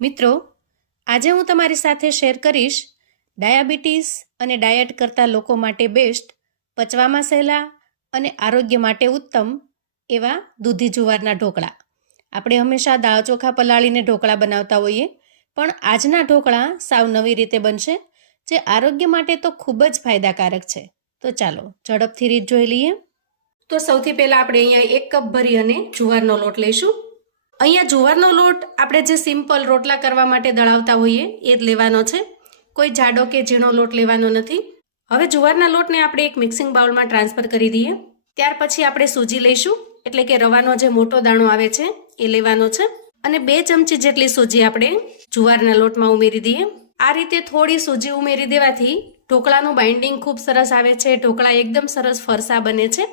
મિત્રો, આજે હું તમારી સાથે શેર કરીશ ડાયાબિટીસ અને ડાયટ કરતા લોકો માટે બેસ્ટ, પચવામાં સહેલા અને આરોગ્ય માટે ઉત્તમ એવા દૂધી જુવારના ઢોકળા. આપણે હંમેશા દાળ ચોખા પલાળીને ઢોકળા બનાવતા હોઈએ, પણ આજના ઢોકળા સાવ નવી રીતે બનશે, જે આરોગ્ય માટે તો ખૂબ જ ફાયદાકારક છે. તો ચાલો ઝડપથી રીત જોઈ લઈએ. તો સૌથી પહેલાં આપણે અહીંયા 1 કપ ભરી અને જુવારનો લોટ લઈશું. અહીંયા જુવારનો લોટ આપણે જે સિમ્પલ રોટલા કરવા માટે દળાવતા હોઈએ એ જ લેવાનો છે, કોઈ જાડો કે ઝીણો લોટ લેવાનો નથી. હવે જુવારના લોટને આપણે એક મિક્સિંગ બાઉલમાં ટ્રાન્સફર કરી દઈએ. ત્યાર પછી આપણે સૂજી લઈશું, એટલે કે રવાનો જે મોટો દાણો આવે છે એ લેવાનો છે, અને 2 ચમચી જેટલી સૂજી આપણે જુવારના લોટમાં ઉમેરી દઈએ. આ રીતે થોડી સૂજી ઉમેરી દેવાથી ઢોકળાનું બાઇન્ડિંગ ખૂબ સરસ આવે છે, ઢોકળા એકદમ સરસ ફરસા બને છે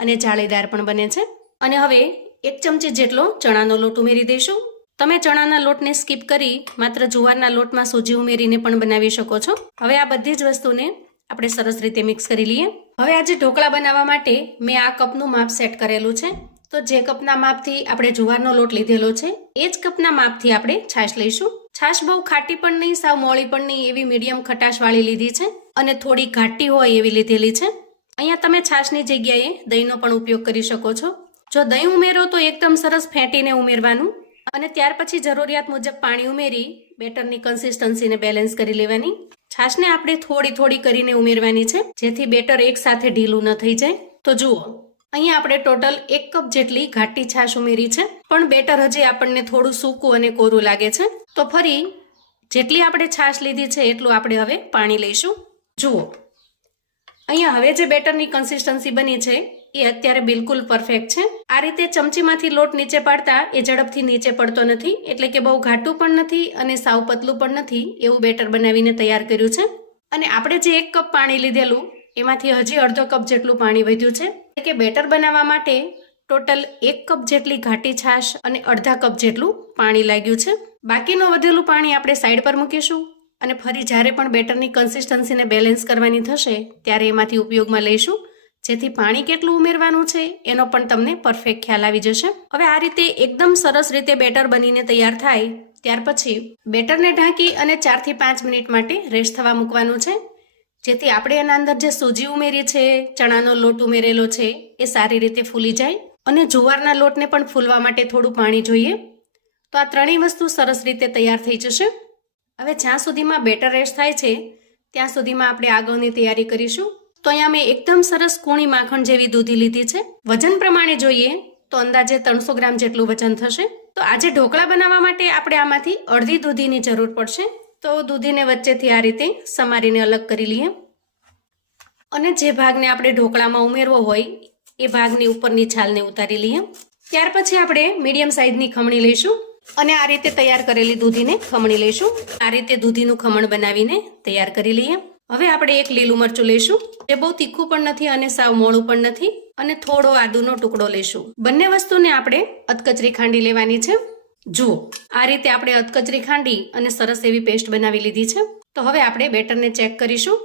અને જાળીદાર પણ બને છે. અને હવે 1 ચમચી જેટલો ચણાનો લોટ ઉમેરી દઈશું. તમે ચણાના લોટને સ્કીપ કરી માત્ર જુવારના લોટમાં સૂજી ઉમેરીને પણ બનાવી શકો છો. હવે આ બધી જ વસ્તુને આપણે સરસ રીતે મિક્સ કરી લઈએ. હવે આજે ઢોકળા બનાવવા માટે મેં આ કપનું માપ સેટ કરેલું છે. તો જે કપના માપથી આપણે જુવારનો લોટ લીધેલો છે એ જ કપના માપથી આપણે છાશ લઈશું. છાશ બહુ ખાટી પણ નહીં, સાવ મોળી પણ નહીં, એવી મીડિયમ ખટાશવાળી લીધી છે અને થોડી ઘાટી હોય એવી લીધેલી છે. અહીંયા તમે છાશની જગ્યાએ દહીંનો પણ ઉપયોગ કરી શકો છો. જો દહીં ઉમેરો તો એકદમ સરસ ફેંટીને ઉમેરવાનું, અને ત્યાર પછી જરૂરિયાત મુજબ પાણી ઉમેરી બેટરની કન્સિસ્ટન્સીને બેલેન્સ કરી લેવાની. છાશને આપણે થોડી થોડી કરીને ઉમેરવાની છે, જેથી બેટર એકસાથે ઢીલું ન થઈ જાય. તો જુઓ, અહીંયા આપણે ટોટલ 1 કપ જેટલી ઘાટી છાશ ઉમેરી છે, પણ બેટર હજી આપણને થોડું સૂકું અને કોરું લાગે છે. તો ફરી જેટલી આપણે છાશ લીધી છે એટલું આપણે હવે પાણી લઈશું. જુઓ, અહીંયા હવે જે બેટરની કન્સિસ્ટન્સી બની છે એ અત્યારે બિલકુલ પરફેક્ટ છે. આ રીતે ચમચીમાંથી લોટ નીચે પાડતા એ ઝડપથી નીચે પડતો નથી, એટલે કે બહુ ઘાટું પણ નથી અને સાવ પતલું પણ નથી, એવું બેટર બનાવીને તૈયાર કર્યું છે. અને આપણે જે 1 કપ પાણી લીધેલું એમાંથી હજી અડધો કપ જેટલું પાણી વધ્યું છે, એટલે કે બેટર બનાવવા માટે ટોટલ 1 કપ જેટલી ઘાટી છાશ અને અડધા કપ જેટલું પાણી લાગ્યું છે. બાકીનું વધેલું પાણી આપણે સાઈડ પર મૂકીશું અને ફરી જ્યારે પણ બેટરની કન્સિસ્ટન્સીને બેલેન્સ કરવાની થશે ત્યારે એમાંથી ઉપયોગમાં લઈશું, જેથી પાણી કેટલું ઉમેરવાનું છે એનો પણ તમને પરફેક્ટ ખ્યાલ આવી જશે. હવે આ રીતે એકદમ સરસ રીતે બેટર બનીને તૈયાર થાય ત્યાર પછી બેટરને ઢાંકી અને 4 થી 5 મિનિટ માટે રેસ્ટ થવા મૂકવાનું છે, જેથી આપણે એના અંદર જે સૂજી ઉમેરી છે, ચણાનો લોટ ઉમેરેલો છે એ સારી રીતે ફૂલી જાય. અને જુવારના લોટને પણ ફૂલવા માટે થોડું પાણી જોઈએ. તો આ ત્રણેય વસ્તુ સરસ રીતે તૈયાર થઈ જશે. હવે જ્યાં સુધીમાં બેટર રેસ્ટ થાય છે ત્યાં સુધીમાં આપણે આગળની તૈયારી કરીશું. તો અહીંયા મેં એકદમ સરસ કૂણી માખણ જેવી દૂધી લીધી છે. વજન પ્રમાણે જોઈએ તો અંદાજે 300 ગ્રામ જેટલું વજન થશે. તો આજે ઢોકળા બનાવવા માટે આપણે આમાંથી અડધી દૂધીની જરૂર પડશે. તો દૂધીને વચ્ચેથી આ રીતે સમારીને અલગ કરી લઈએ, અને જે ભાગને આપણે ઢોકળામાં ઉમેરવો હોય એ ભાગની ઉપરની છાલને ઉતારી લઈએ. ત્યાર પછી આપણે મીડિયમ સાઇઝની ખમણી લઈશું અને આ રીતે તૈયાર કરેલી દૂધીને ખમણી લઈશું. આ રીતે દૂધીનું ખમણ બનાવીને તૈયાર કરી લઈએ. હવે આપણે 1 લીલું મરચું લઈશું, જે બહુ તીખું પણ નથી અને સાવ મોળું પણ નથી, અને થોડો આદુનો ટુકડો લઈશું. બંને વસ્તુને આપણે અધકચરી ખાંડી લેવાની છે. જુઓ, આ રીતે આપણે અધકચરી ખાંડી અને સરસ એવી પેસ્ટ બનાવી લીધી છે. તો હવે આપણે બેટરને ચેક કરીશું.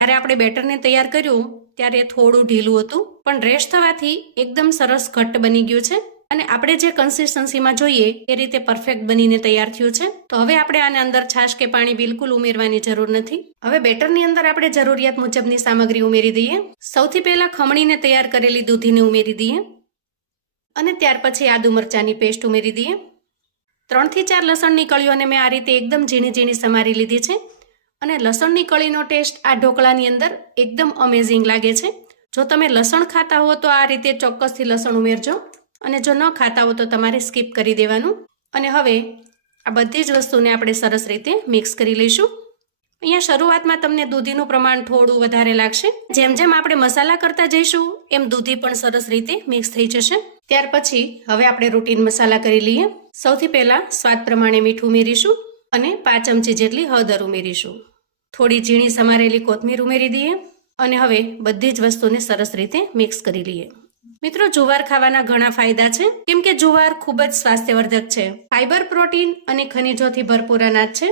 જ્યારે આપણે બેટરને તૈયાર કર્યું ત્યારે થોડું ઢીલું હતું, પણ રેસ્ટ થવાથી એકદમ સરસ ઘટ્ટ બની ગયું છે અને આપણે જે કન્સિસ્ટન્સીમાં જોઈએ એ રીતે પરફેક્ટ બનીને તૈયાર થયું છે. તો હવે આપણે આને અંદર છાશ કે પાણી બિલકુલ ઉમેરવાની જરૂર નથી. હવે બેટરની અંદર આપણે જરૂરિયાત મુજબની સામગ્રી ઉમેરી દઈએ. સૌથી પહેલા ખમણીને તૈયાર કરેલી દૂધીને ઉમેરી દઈએ, અને ત્યાર પછી આદુ મરચાંની પેસ્ટ ઉમેરી દઈએ. 3 થી 4 લસણની કળીઓને મેં આ રીતે એકદમ ઝીણી ઝીણી સમારી લીધી છે, અને લસણની કળીનો ટેસ્ટ આ ઢોકળાની અંદર એકદમ અમેઝિંગ લાગે છે. જો તમે લસણ ખાતા હો તો આ રીતે ચોક્કસથી લસણ ઉમેરજો, અને જો ન ખાતા હો તો તમારે સ્કીપ કરી દેવાનું. અને હવે આ બધી જ વસ્તુને આપણે સરસ રીતે મિક્સ કરી લઈશું. અહીંયા શરૂઆતમાં તમને દૂધીનું પ્રમાણ થોડું વધારે લાગશે. જેમ જેમ આપણે મસાલા કરતા જઈશું એમ દૂધી પણ સરસ રીતે મિક્સ થઈ જશે. ત્યાર પછી હવે આપણે રૂટીન મસાલા કરી લઈએ. સૌથી પહેલા સ્વાદ પ્રમાણે મીઠું ઉમેરીશું અને 5 ચમચી જેટલી હળદર ઉમેરીશું. થોડી ઝીણી સમારેલી કોથમીર ઉમેરી દઈએ, અને હવે બધી જ વસ્તુને સરસ રીતે મિક્સ કરી લઈએ. મિત્રો, જુવાર ખાવાના ઘણા ફાયદા છે, કેમ કે જુવાર ખૂબ જ સ્વાસ્થ્યવર્ધક છે. ફાઇબર, પ્રોટીન અને ખનિજોથી ભરપૂર અનાજ છે,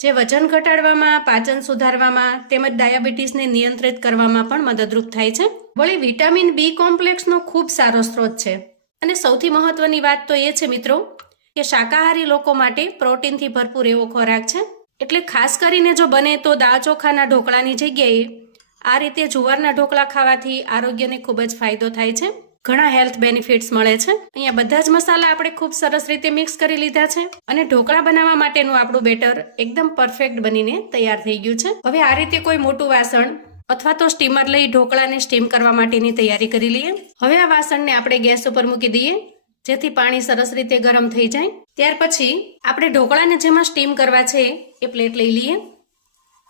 જે વજન ઘટાડવામાં, પાચન સુધારવામાં તેમજ ડાયાબિટીસને નિયંત્રિત કરવામાં પણ મદદરૂપ થાય છે. વળી વિટામિન B કોમ્પ્લેક્સનો ખૂબ સારો સ્ત્રોત છે. અને સૌથી મહત્વની વાત તો એ છે મિત્રો કે કે શાકાહારી લોકો માટે પ્રોટીનથી ભરપૂર એવો ખોરાક છે. એટલે ખાસ કરીને જો બને તો દાળ ચોખાના ઢોકળાની જગ્યાએ આ રીતે જુવારના ઢોકળા ખાવાથી આરોગ્યને ખૂબ જ ફાયદો થાય છે. ઘણા હેલ્થ બેનિફિટ્સ મળે છે. અહીંયા બધા જ મસાલા આપણે ખૂબ સરસ રીતે મિક્સ કરી લીધા છે અને ઢોકળા બનાવવા માટેનું આપણું બેટર એકદમ પરફેક્ટ બનીને તૈયાર થઈ ગયું છે. હવે આ રીતે કોઈ મોટું વાસણ અથવા તો સ્ટીમર લઈ ઢોકળાને સ્ટીમ કરવા માટેની તૈયારી કરી લઈએ. હવે આ વાસણને આપણે ગેસ ઉપર મૂકી દઈએ જેથી પાણી સરસ રીતે ગરમ થઈ જાય. ત્યાર પછી આપણે ઢોકળાને જેમાં સ્ટીમ કરવા છે એ પ્લેટ લઈ લઈએ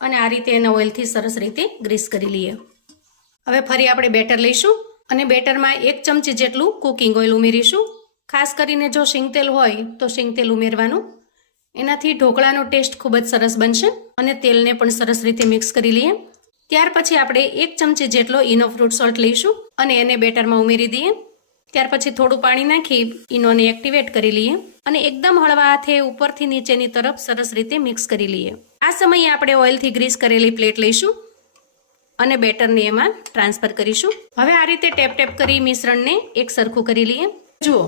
અને આ રીતે એના ઓઇલથી સરસ રીતે ગ્રીસ કરી લઈએ. હવે ફરી આપણે બેટર લઈશું અને બેટરમાં 1 ચમચી જેટલું કુકિંગ ઓઇલ ઉમેરીશું. ખાસ કરીને જો શીંગતેલ હોય તો શીંગતેલ ઉમેરવાનું. એનાથી ઢોકળાનો ટેસ્ટ ખૂબ જ સરસ બનશે અને તેલને પણ સરસ રીતે મિક્સ કરી લઈએ. ત્યાર પછી આપણે 1 ચમચી જેટલો ઈનો ફ્રૂટ સોલ્ટ લઈશું અને એને બેટરમાં ઉમેરી દઈએ. ત્યાર પછી થોડું પાણી નાખી ઈનોને એક્ટિવેટ કરી લઈએ અને એકદમ હળવા હાથે ઉપરથી નીચેની તરફ સરસ રીતે મિક્સ કરી લઈએ. આ સમયે આપણે ઓઇલથી ગ્રીસ કરેલી પ્લેટ લઈશું અને બેટરને એમાં ટ્રાન્સફર કરીશું. હવે આ રીતે ટેપ ટેપ કરી મિશ્રણને એક સરખું કરી લઈએ. જુઓ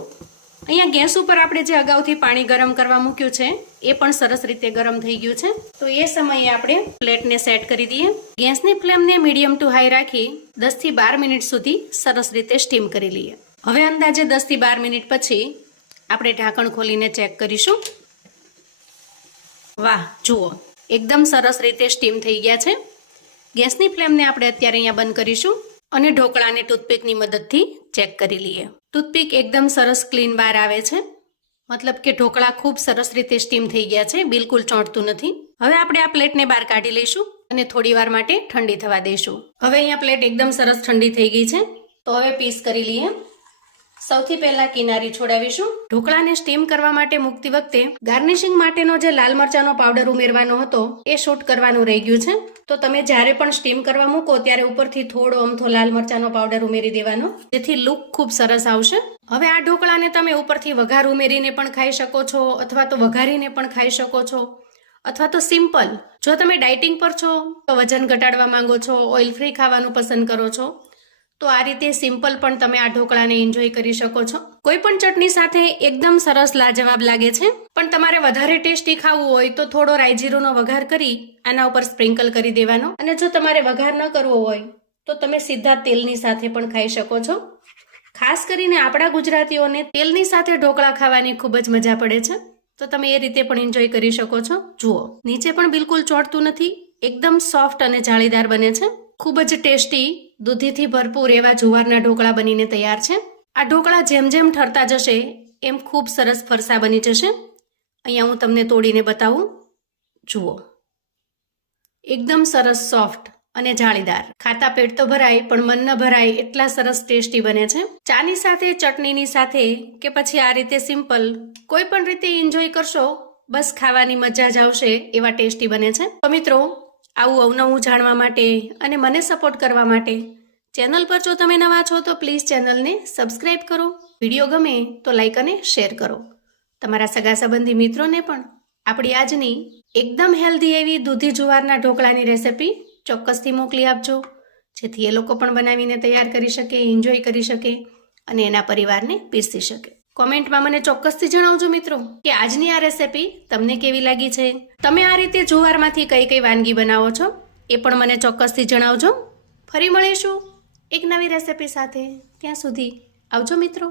અહીંયા ગેસ ઉપર આપણે જે અગાઉથી પાણી ગરમ કરવા મૂક્યું છે એ પણ સરસ રીતે ગરમ થઈ ગયું છે. તો એ સમયે આપણે પ્લેટને સેટ કરી દઈએ. ગેસની ફ્લેમને મીડિયમ ટુ હાઈ રાખી 10 થી 12 મિનિટ સુધી સરસ રીતે સ્ટીમ કરી લઈએ. હવે અંદાજે 10 થી 12 મિનિટ પછી આપણે ઢાંકણ ખોલીને ચેક કરીશું. વાહ, જુઓ એકદમ સરસ રીતે સ્ટીમ થઈ ગયા છે. ગેસની ફ્લેમને આપણે અત્યારે અહીંયા બંધ કરીશું અને ઢોકળાને ટૂથપીકની મદદથી ચેક કરી લઈએ. ટૂથપીક એકદમ સરસ ક્લીન બહાર આવે છે, મતલબ કે ઢોકળા ખૂબ સરસ રીતે સ્ટીમ થઈ ગયા છે, બિલકુલ ચોંટતું નથી. હવે આપણે આ પ્લેટને બહાર કાઢી લઈશું અને થોડી વાર માટે ઠંડી થવા દઈશું. હવે અહીંયા પ્લેટ એકદમ સરસ ઠંડી થઈ ગઈ છે. તો હવે પીસ કરી લઈએ. સૌથી પહેલા કિનારી છોડાવીશું. ઢોકળાને સ્ટીમ કરવા માટે મૂકતી વખતે ગાર્નિશિંગ માટેનો જે લાલ મરચાંનો પાવડર ઉમેરવાનો હતો એ શૂટ કરવાનું રહી ગયું છે. તો તમે જ્યારે પણ સ્ટીમ કરવા મૂકો ત્યારે ઉપરથી થોડો અમથો લાલ મરચાંનો પાવડર ઉમેરી દેવાનો, જેથી લુક ખૂબ સરસ આવશે. હવે આ ઢોકળાને તમે ઉપરથી વઘાર ઉમેરીને પણ ખાઈ શકો છો અથવા તો વઘારીને પણ ખાઈ શકો છો અથવા તો સિમ્પલ. જો તમે ડાયટિંગ પર છો તો વજન ઘટાડવા માંગો છો, ઓઇલ ફ્રી ખાવાનું પસંદ કરો છો તો આ રીતે સિમ્પલ પણ તમે આ ઢોકળાને એન્જોય કરી શકો છો. કોઈ પણ ચટણી સાથે એકદમ સરસ લાજવાબ લાગે છે. પણ તમારે વધારે ટેસ્ટી ખાવું હોય તો થોડો રાઈ જીરુંનો વઘાર કરી આના ઉપર સ્પ્રિંકલ કરી દેવાનો. અને જો તમારે વઘાર ન કરવો હોય તો તમે સીધા તેલની સાથે પણ ખાઈ શકો છો. ખાસ કરીને આપણા ગુજરાતીઓને તેલની સાથે ઢોકળા ખાવાની ખૂબ જ મજા પડે છે. તો તમે એ રીતે પણ એન્જોય કરી શકો છો. જુઓ નીચે પણ બિલકુલ ચોંટતું નથી, એકદમ સોફ્ટ અને જાળીદાર બને છે. ખૂબ જ ટેસ્ટી દૂધીથી ભરપૂર એવા જુવારના ઢોકળા બનીને તૈયાર છે. આ ઢોકળા જેમ જેમ ઠરતા જશે એમ ખૂબ સરસ ફરસા બની જશે. અહીંયા હું તમને તોડીને બતાવું. જુઓ એકદમ સરસ સોફ્ટ અને જાળીદાર. ખાતા પેટ તો ભરાય પણ મન ન ભરાય એટલા સરસ ટેસ્ટી બને છે. ચાની સાથે, ચટણીની સાથે કે પછી આ રીતે સિમ્પલ કોઈ પણ રીતે એન્જોય કરશો, બસ ખાવાની મજા જ આવશે એવા ટેસ્ટી બને છે. તો મિત્રો આવું અવનવું જાણવા માટે અને મને સપોર્ટ કરવા માટે ચેનલ પર જો તમે નવા છો તો પ્લીઝ ચેનલને સબસ્ક્રાઇબ કરો. વિડીયો ગમે તો લાઈક અને શેર કરો. તમારા સગા સંબંધી મિત્રોને પણ આપણી આજની એકદમ હેલ્ધી એવી દૂધી જુવારના ઢોકળાની રેસિપી ચોક્કસથી મોકલી આપજો, જેથી એ લોકો પણ બનાવીને તૈયાર કરી શકે, એન્જોય કરી શકે અને એના પરિવારને પીરસી શકે. કોમેન્ટમાં મને ચોક્કસથી જણાવજો મિત્રો કે આજની આ રેસિપી તમને કેવી લાગી છે. તમે આ રીતે જુવારમાંથી કઈ કઈ વાનગી બનાવો છો એ પણ મને ચોક્કસથી જણાવજો. ફરી મળીશું એક નવી રેસિપી સાથે. ત્યાં સુધી આવજો મિત્રો.